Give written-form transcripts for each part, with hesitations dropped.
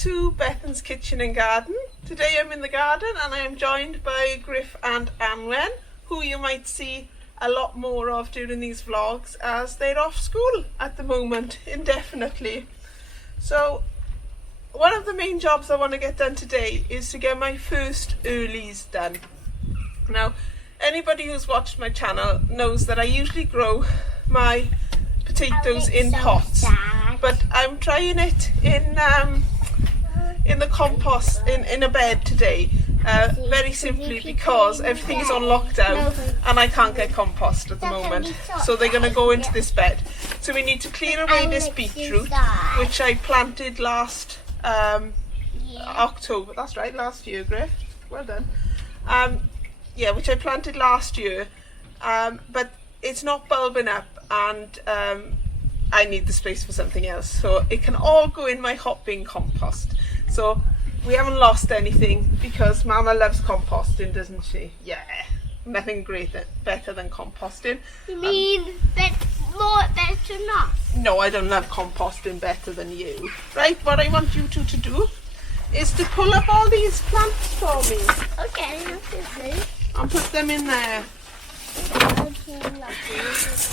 to Bethan's Kitchen and Garden. Today I'm in the garden and I am joined by Griff and Anwen, who you might see a lot more of during these vlogs as they're off school at the moment, indefinitely. So one of the main jobs I want to get done today is to get my first earlies done. Now, anybody who's watched my channel knows that I usually grow my potatoes in pots, but I'm trying it in the compost in a bed today, very simply because everything is on lockdown and I can't get compost at the moment, so they're going to go into this bed. So we need to clear away this beetroot, which I planted last October. That's right, last year, Griff. Well done. Yeah, which I planted last year, but it's not bulbing up, and I need the space for something else, so it can all go in my hot bin compost. So we haven't lost anything because Mama loves composting, doesn't she? Yeah, nothing better than composting. You mean more better than us? No, I don't love composting better than you. Right, what I want you two to do is to pull up all these plants for me. Okay, lovely. And put them in there. Okay, lovely.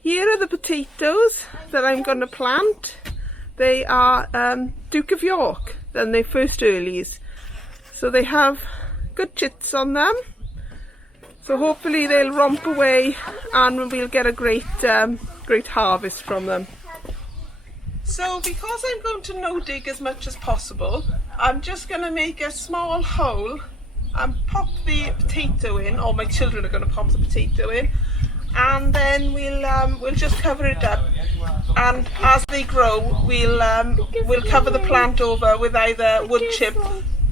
Here are the potatoes that I'm going to plant. They are Duke of York, and they're first earlies. So they have good chits on them. So hopefully they'll romp away and we'll get a great harvest from them. So because I'm going to no dig as much as possible, I'm just going to make a small hole and pop the potato in, or my children are going to pop the potato in, and then we'll just cover it up, and as they grow we'll cover the plant over with either wood chip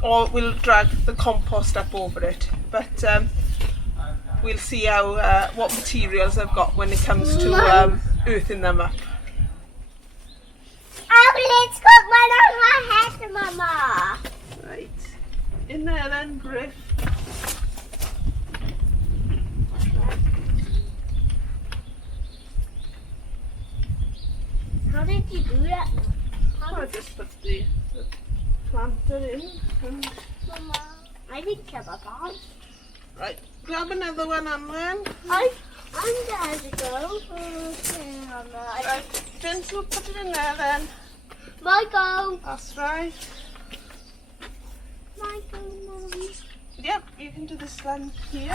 or we'll drag the compost up over it. But we'll see how what materials I've got when it comes to earthing them up. Oh, let's put one on my head, Mama. Right, in there then, Griff. How did you do that? I just put the planter in. And Mama, I didn't care about that. right, grab another one, Anwen. I'm there to go. Okay, Mama. Right, gentle, put it in there then. My go. That's right. My go, Mom. Yep, you can do this one here.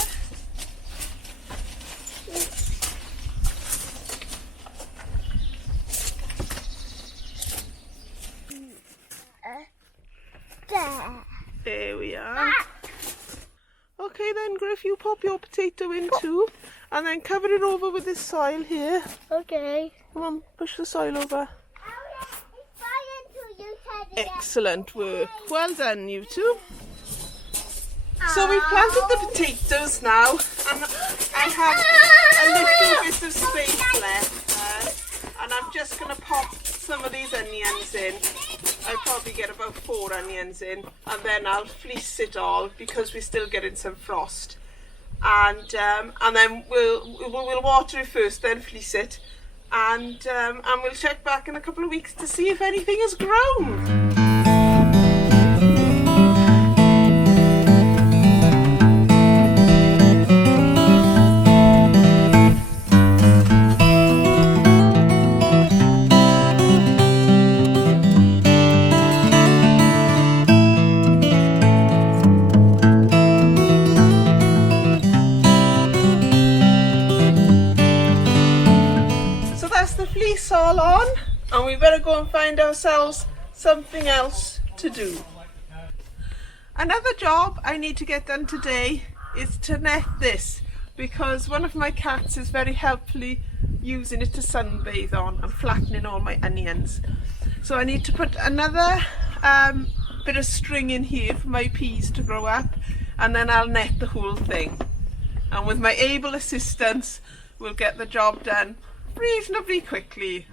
There we are. Okay then, Griff, you pop your potato in too, and then cover it over with this soil here. Okay. Come on, push the soil over. Excellent work. Well done, you two. So we've planted the potatoes now, and I have a little bit of space left, and I'm just going to pop some of these onions in. I'll probably get about 4 onions in, and then I'll fleece it all because we're still getting some frost. And then we'll water it first, then fleece it, and we'll check back in a couple of weeks to see if anything has grown. Fleece all on, and we better go and find ourselves something else to do. Another job I need to get done today is to net this, because one of my cats is very helpfully using it to sunbathe on and flattening all my onions. So I need to put another bit of string in here for my peas to grow up, and then I'll net the whole thing. And with my able assistance, we'll get the job done reasonably quickly.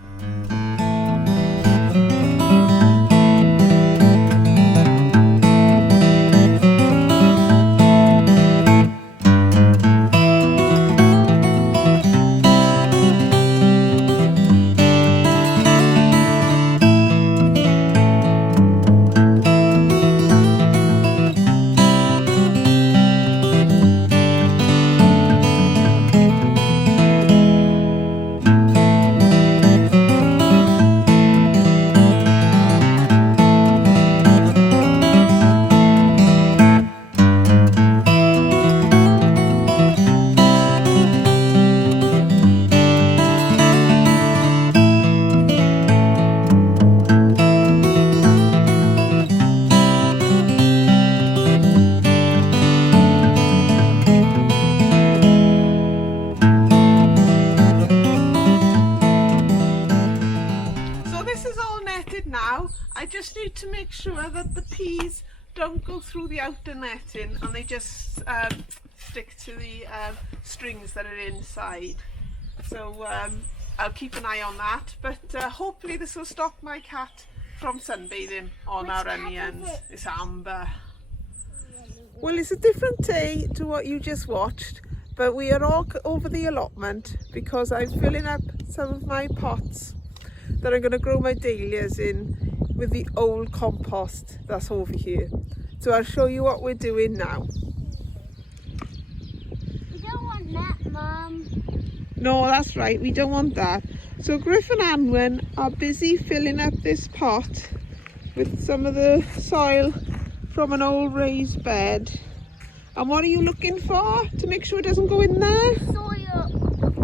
Now I just need to make sure that the peas don't go through the outer netting and they just stick to the strings that are inside. So I'll keep an eye on that, but hopefully this will stop my cat from sunbathing on our onions. It's Amber. Well, it's a different day to what you just watched, but we are all over the allotment because I'm filling up some of my pots that I'm going to grow my dahlias in with the old compost that's over here. So I'll show you what we're doing now. We don't want that, Mum. No, that's right, we don't want that. So Griff and Anwen are busy filling up this pot with some of the soil from an old raised bed. And what are you looking for to make sure it doesn't go in there? Soil,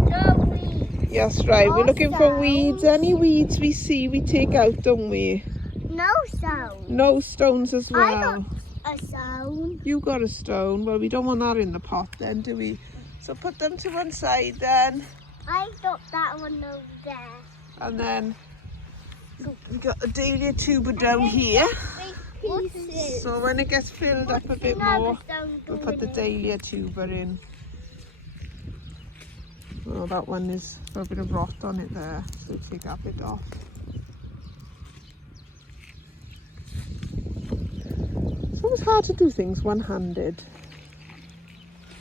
no weeds. Yes, right, we're looking for weeds. Any weeds we see, we take out, don't we? No stones. No stones as well. I got a stone. You got a stone. Well, we don't want that in the pot then, do we? So put them to one side then. I got that one over there. And then we got a dahlia tuber down here. So when it gets filled up a bit more, we'll put the dahlia tuber in. Oh, that one is got a bit of rot on it there, so take that bit off. It's always hard to do things one-handed.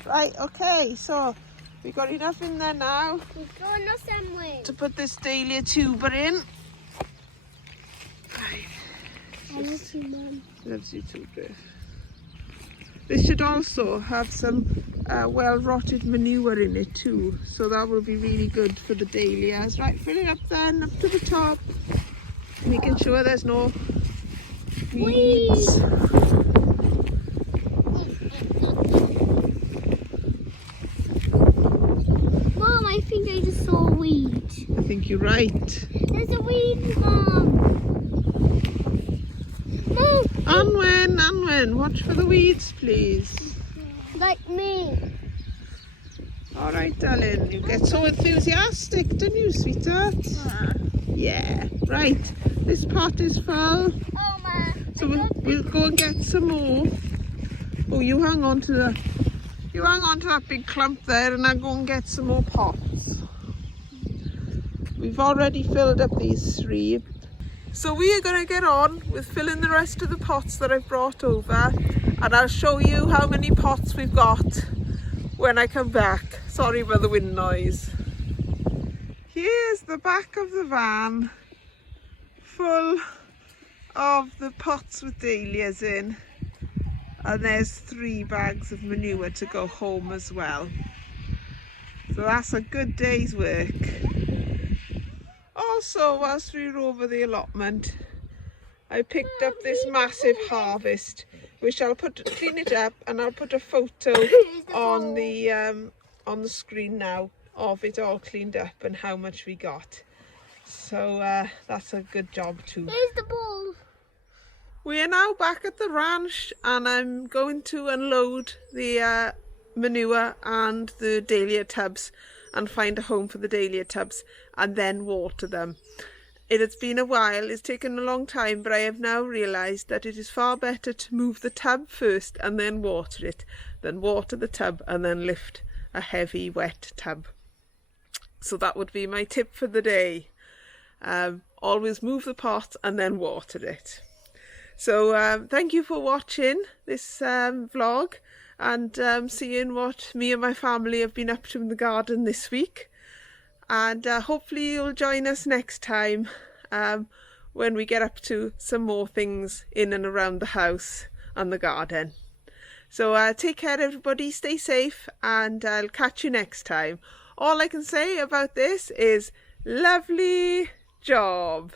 Right, okay, so we've got enough in there now to put this dahlia tuber in. Right. I love you, Mum. Loves you too, Griff. This should also have some well-rotted manure in it too, so that will be really good for the dahlias. Right, fill it up then, up to the top, making sure there's no weeds. Mom, I think I just saw a weed. I think you're right. There's a weed, Mom. Mom. Anwen, watch for the weeds, please. Like me. All right, darling. You get so enthusiastic, don't you, sweetheart? Yeah. Right. This pot is full. Oh, Ma. So we'll go and get some more. Oh, you hang on to that big clump there, and I'll go and get some more pots. We've already filled up these 3. So we are going to get on with filling the rest of the pots that I've brought over, and I'll show you how many pots we've got when I come back. Sorry about the wind noise. Here's the back of the van full of the pots with dahlias in, and there's 3 bags of manure to go home as well. So that's a good day's work. Also, whilst we were over the allotment, I picked up this massive harvest, which I'll clean it up, and I'll put a photo on the screen now of it all cleaned up and how much we got. So that's a good job too. Here's the ball. We are now back at the ranch, and I'm going to unload the manure and the dahlia tubs and find a home for the dahlia tubs and then water them. It has been a while, it's taken a long time, but I have now realised that it is far better to move the tub first and then water it than water the tub and then lift a heavy wet tub. So that would be my tip for the day. Always move the pot and then water it. So thank you for watching this vlog and seeing what me and my family have been up to in the garden this week. And hopefully you'll join us next time when we get up to some more things in and around the house and the garden. So take care everybody, stay safe, and I'll catch you next time. All I can say about this is lovely job.